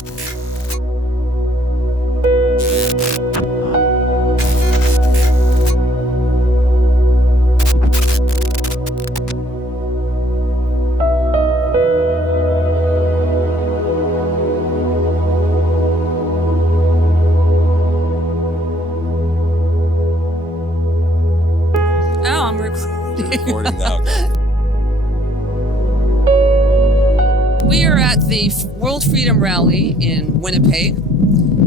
Recording now. We are at the World Freedom Rally in Winnipeg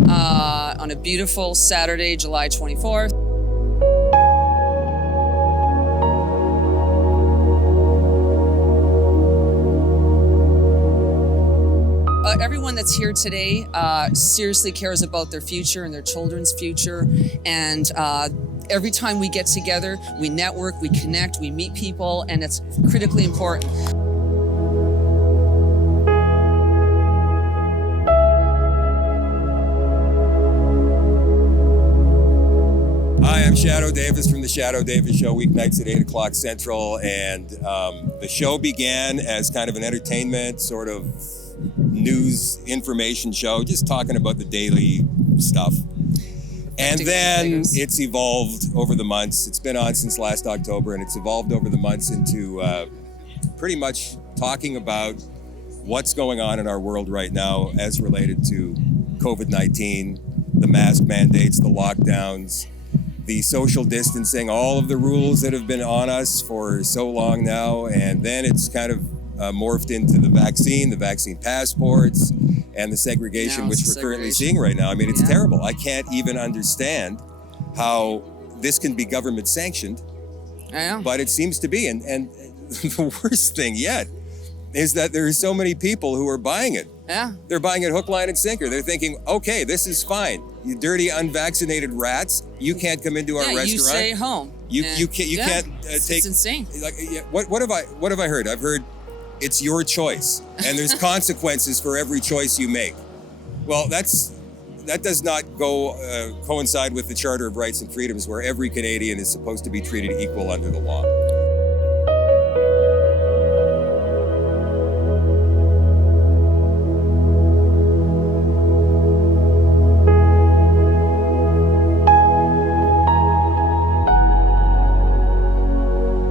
on a beautiful Saturday, July 24th. Everyone that's here today seriously cares about their future and their children's future, and every time we get together, we network, we connect, we meet people, and it's critically important. Hi, I'm Shadoe Davis from the Shadoe Davis Show, weeknights at 8 o'clock Central, and the show began as kind of an entertainment sort of news information show, just talking about the daily stuff. And then it's evolved over the months. It's been on since last October, and it's evolved over the months into pretty much talking about what's going on in our world right now as related to COVID-19, the mask mandates, the lockdowns, the social distancing, all of the rules that have been on us for so long now. And then it's kind of morphed into the vaccine passports, and the segregation, which we're currently seeing right now. I mean, it's terrible. I can't even understand how this can be government sanctioned, but it seems to be. And the worst thing yet is that there are so many people who are buying it. Yeah. They're buying it hook, line, and sinker. They're thinking, okay, this is fine. You dirty, unvaccinated rats, you can't come into our restaurant. You stay home. You can't take. It's insane. Like, what have I heard? I've heard it's your choice, and there's consequences for every choice you make. Well, that does not coincide with the Charter of Rights and Freedoms, where every Canadian is supposed to be treated equal under the law.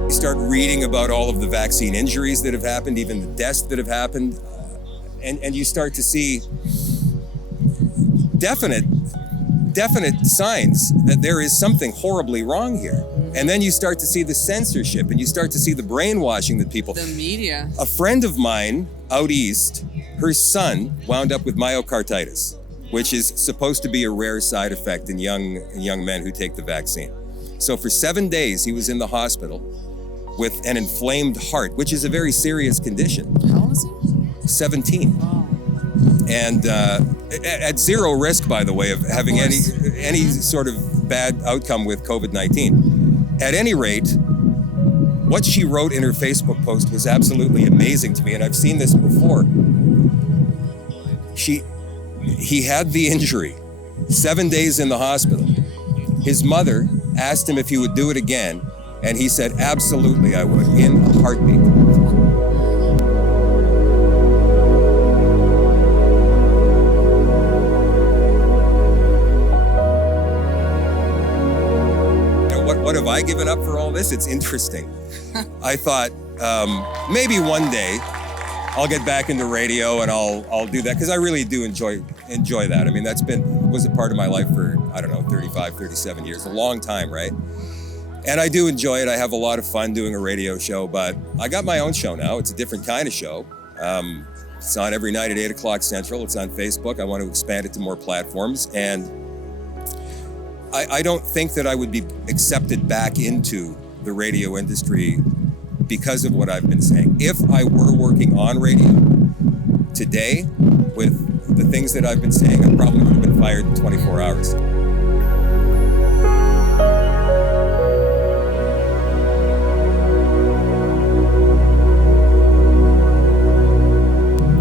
Start reading about all of the vaccine injuries that have happened, even the deaths that have happened, and you start to see definite signs that there is something horribly wrong here. And then you start to see the censorship, and you start to see the brainwashing that people... The media. A friend of mine out east, her son wound up with myocarditis, which is supposed to be a rare side effect in young men who take the vaccine. So for 7 days, he was in the hospital with an inflamed heart, which is a very serious condition. How old is he? 17. Wow. And at zero risk, by the way, of having any sort of bad outcome with COVID-19. At any rate, what she wrote in her Facebook post was absolutely amazing to me, and I've seen this before. He had the injury, 7 days in the hospital. His mother asked him if he would do it again, and he said, absolutely, I would, in a heartbeat. What have I given up for all this? It's interesting. I thought maybe one day I'll get back into radio and I'll do that, because I really do enjoy that. I mean, was a part of my life for, 35, 37 years, a long time, right? And I do enjoy it. I have a lot of fun doing a radio show, but I got my own show now. It's a different kind of show. It's on every night at 8 o'clock Central. It's on Facebook. I want to expand it to more platforms. And I don't think that I would be accepted back into the radio industry because of what I've been saying. If I were working on radio today with the things that I've been saying, I probably would have been fired in 24 hours.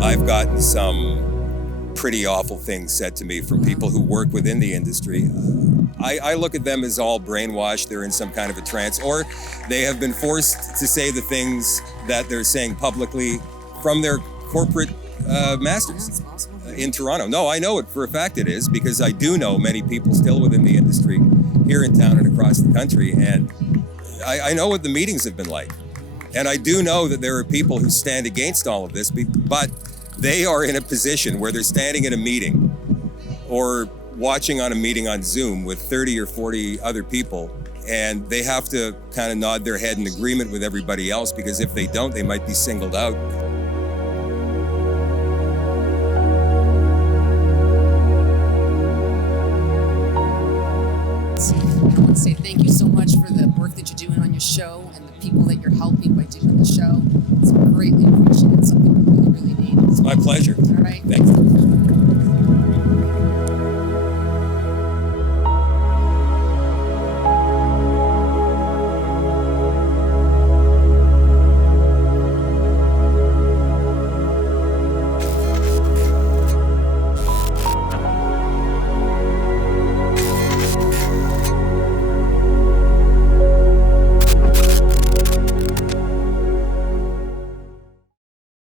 I've gotten some pretty awful things said to me from people who work within the industry. I look at them as all brainwashed. They're in some kind of a trance, or they have been forced to say the things that they're saying publicly from their corporate masters. in Toronto. No, I know it for a fact it is, because I do know many people still within the industry here in town and across the country, and I know what the meetings have been like. And I do know that there are people who stand against all of this, but they are in a position where they're standing in a meeting or watching on a meeting on Zoom with 30 or 40 other people, and they have to kind of nod their head in agreement with everybody else, because if they don't, they might be singled out. I want to say thank you so much for the work that you're doing on your show and the people that you're helping by doing the show. It's greatly appreciated. It's something we really, really need. It's my pleasure. All right. Thanks.